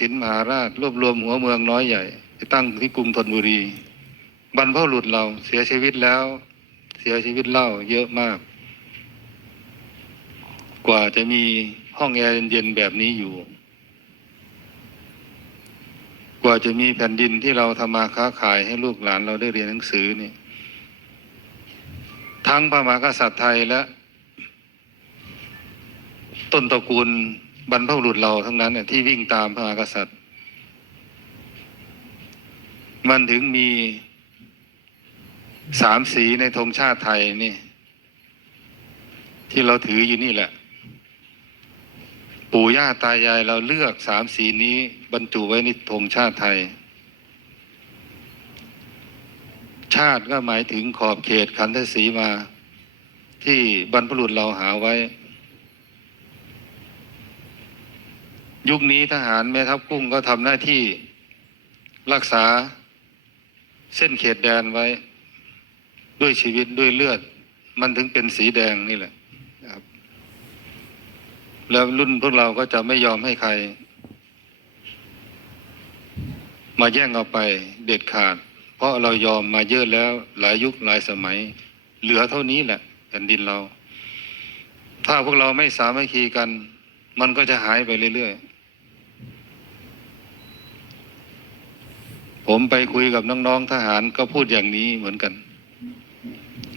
สินมหาราช รวบรวมหัวเมืองน้อยใหญ่ไปตั้งที่กรุงธนบุรี บรรพบุรุษเราเสียชีวิตแล้ว เสียชีวิตเล่าเยอะมาก กว่าจะมีห้องแอร์เย็นๆแบบนี้อยู่ กว่าจะมีแผ่นดินที่เราทำมาค้าขายให้ลูกหลานเราได้เรียนหนังสือนี่ทั้งพระมหากษัตริย์ไทยและ ต้นตระกูล บรรพบุรุษเราทั้งนั้นเนี่ยที่วิ่งตามพระมหากษัตริย์ มันถึงมีสามสีในธงชาติไทยนี่ ที่เราถืออยู่นี่แหละ ปู่ย่าตายายเราเลือกสามสีนี้ บรรจุไว้ในธงชาติไทย ชาติก็หมายถึงขอบเขตขันธสีมา ที่บรรพบุรุษเราหาไว้ ยุคนี้ทหารแม่ทัพกุ้งก็ทำหน้าที่รักษาเส้นเขตแดนไว้ ด้วยชีวิตด้วยเลือด มันถึงเป็นสีแดงนี่แหละนะครับ แล้วรุ่นพวกเราก็จะไม่ยอมให้ใคร มาแย่งเอาไปเด็ดขาด เพราะเรายอมมาเยอะแล้วหลายยุคหลายสมัย เหลือเท่านี้แหละแผ่นดินเรา ถ้าพวกเราไม่สามัคคีกัน มันก็จะหายไปเรื่อยๆ ผมไปคุยกับน้องๆทหารก็พูดอย่างนี้เหมือนกัน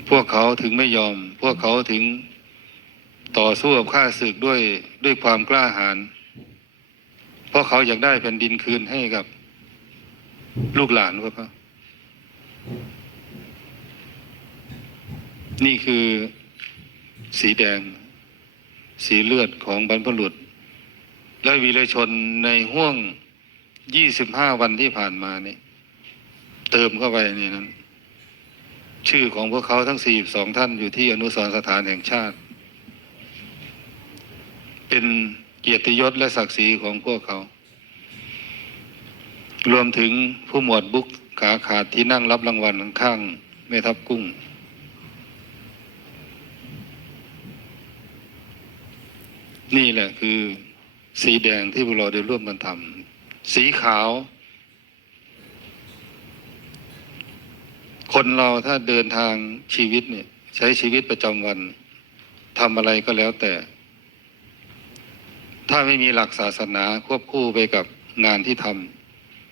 พวกเขาถึงไม่ยอม พวกเขาถึงต่อสู้กับข้าศึกด้วยด้วยความกล้าหาญเพราะเขาอยากได้แผ่นดินคืนให้กับ ลูกหลานพวกเขานี่คือสีแดง สีเลือดของบรรพบุรุษ และวีรชนในห่วง 25วันที่ผ่านมานี่เติมเข้าไปนี่นั้น ชื่อของพวกเขาทั้ง42ท่านอยู่ที่อนุสรสถานแห่งชาติ เป็นเกียรติยศและศักดิ์ศรีของพวกเขา รวมถึงผู้หมวดบุกขาขาดที่นั่งรับรางวัลข้างแม่ทัพกุ้ง นี่แหละคือสีแดงที่พวกเราได้ร่วมกันทำ สีขาว คนเราถ้าเดินทางชีวิตเนี่ย ใช้ชีวิตประจำวันทำอะไรก็แล้วแต่ ถ้าไม่มีหลักศาสนาควบคู่ไปกับงานที่ท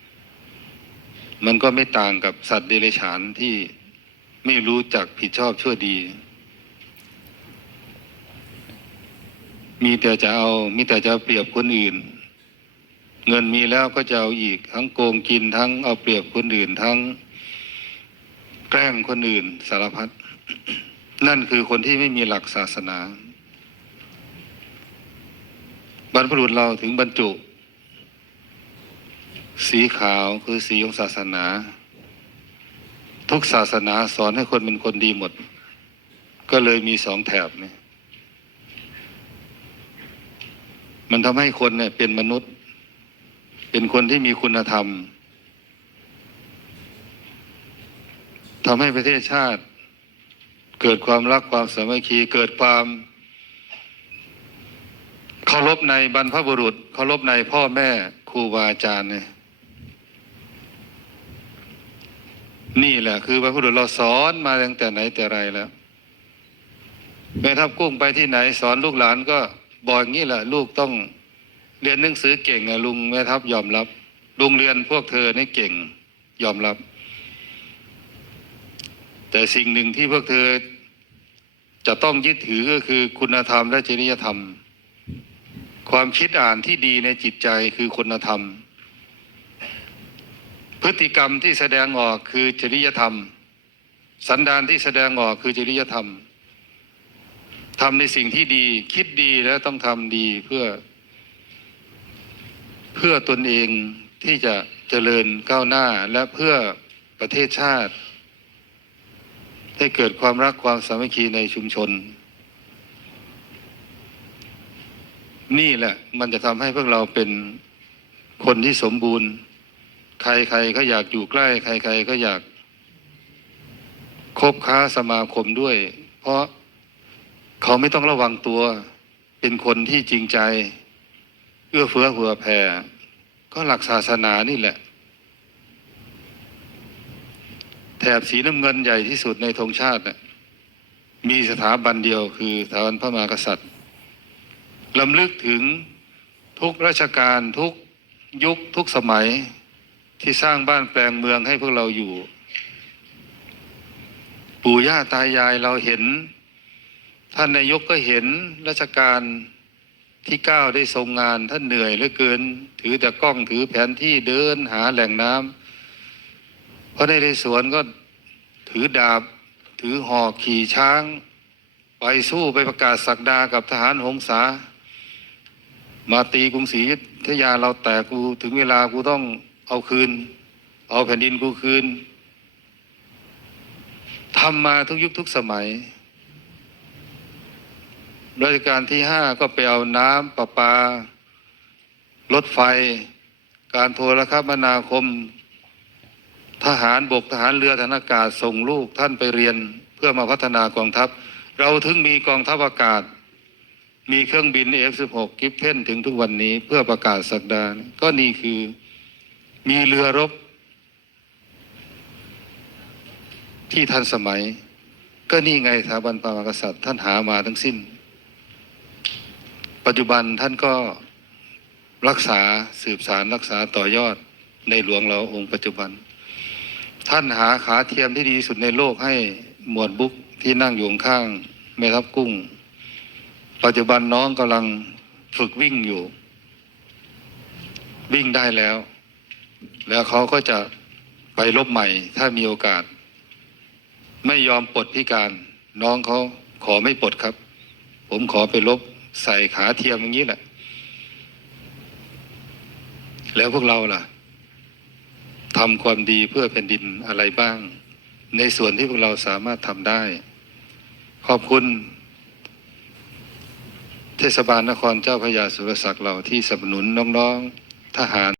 ำมันก็ไม่ต่างกับสัตว์เดรัจฉานที่ไม่รู้จักผิดชอบชั่วดี มีแต่จะเอา มีแต่จะเอาเปรียบคนอื่น เงินมีแล้วก็จะเอาอีก ทั้งโกงกินทั้งเอาเปรียบคนอื่นทั้งแกล้งคนอื่นสารพัดนั่นคือคนที่ไม่มีหลักศาสนา บรรพบุรุษเราถึงบรรจุ สีขาวคือสีของศาสนา ทุกศาสนาสอนให้คนเป็นคนดีหมด ก็เลยมีสองแถบเนี่ยมันทำให้คนเนี่ยเป็นมนุษย์ เป็นคนที่มีคุณธรรมทำให้ประเทศชาติ เกิดความรักความสามัคคีเกิดความเคารพในบรรพบุรุษเคารพในพ่อแม่ครูบาอาจารย์เนี่ยนี่แหละ คือบรรพบุรุษเราสอนมาตั้งแต่ไหนแต่ไรแล้วแม่ทัพกุ้งไปที่ไหนสอนลูกหลานก็บอกอย่างนี้แหละลูกต้อง เรียนหนังสือเก่งนะลุงแม่ทัพยอมรับ ลุงเรียนพวกเธอนี่เก่งยอมรับ แต่สิ่งหนึ่งที่พวกเธอ จะต้องยึดถือก็คือคุณธรรมและจริยธรรม ความคิดอ่านที่ดีในจิตใจคือคุณธรรม พฤติกรรมที่แสดงออกคือจริยธรรม สันดานที่แสดงออกคือจริยธรรมทำในสิ่งที่ดีคิดดีและต้องทำดีเพื่อ เพื่อตนเองที่จะเจริญก้าวหน้าและเพื่อประเทศชาติ ให้เกิดความรักความสามัคคีในชุมชน นี่แหละมันจะทำให้พวกเราเป็นคนที่สมบูรณ์ ใครๆก็อยากอยู่ใกล้ ใคร ๆ ก็อยากคบค้าสมาคมด้วย เพราะเขาไม่ต้องระวังตัว เป็นคนที่จริงใจ เอื้อเฟื้อเผื่อแผ่ก็หลักศาสนานี่แหละ แถบสีน้ำเงินใหญ่ที่สุดในธงชาติน่ะมีสถาบันเดียวคือสถาบันพระมหากษัตริย์ลำลึกถึงทุกราชการทุกยุคทุกสมัยที่สร้างบ้านแปลงเมืองให้พวกเราอยู่ ปู่ย่าตายายเราเห็น ท่านนายกก็เห็นราชการ ที่เก้าได้ทรงงานท่านเหนื่อยเหลือเกิน ถือแต่กล้องถือแผนที่เดินหาแหล่งน้ำเพราะในในสวนก็ถือดาบ ถือหอกขี่ช้าง ไปสู้ไปประกาศสักดากับทหารหงษามาตีกรุงศรีอยุธยาเราแต่กูถึงเวลากูต้องเอาคืน เอาแผ่นดินกูคืนทำมาทุกยุคทุกสมัย รัชกาลที่ห้าก็ไปเอาน้ำประปา รถไฟ การโทรคมนาคม ทหารบกทหารเรือทหารอากาศส่งลูกท่านไปเรียนเพื่อมาพัฒนากองทัพ เราถึงมีกองทัพอากาศ มีเครื่องบิน F16 กิฟเพนถึงทุกวันนี้เพื่อประกาศสักดาก็นี่คือมีเรือรบ ที่ทันสมัย ก็นี่ไงสถาบันพระมหากษัตริย์ท่านหามาทั้งสิ้น ปัจจุบันท่านก็รักษาสืบสารรักษาต่อยอดในหลวงเราองค์ปัจจุบัน ท่านหาขาเทียมที่ดีสุดในโลกให้หมวดบุ๊กที่นั่งอยู่ข้างแม่ทัพกุ้ง ปัจจุบันน้องกำลังฝึกวิ่งอยู่ วิ่งได้แล้ว แล้วเขาก็จะไปลบใหม่ ถ้ามีโอกาส ไม่ยอมปลดพิการ น้องเขาขอไม่ปลดครับ ผมขอไปลบ ใส่ขาเทียมอย่างนี้แหละ แล้วพวกเราล่ะทำความดีเพื่อแผ่นดินอะไรบ้าง ในส่วนที่พวกเราสามารถทำได้ ขอบคุณ เทศบาลนครเจ้าพระยาสุรศักดิ์เราที่สนับสนุนน้องๆทหาร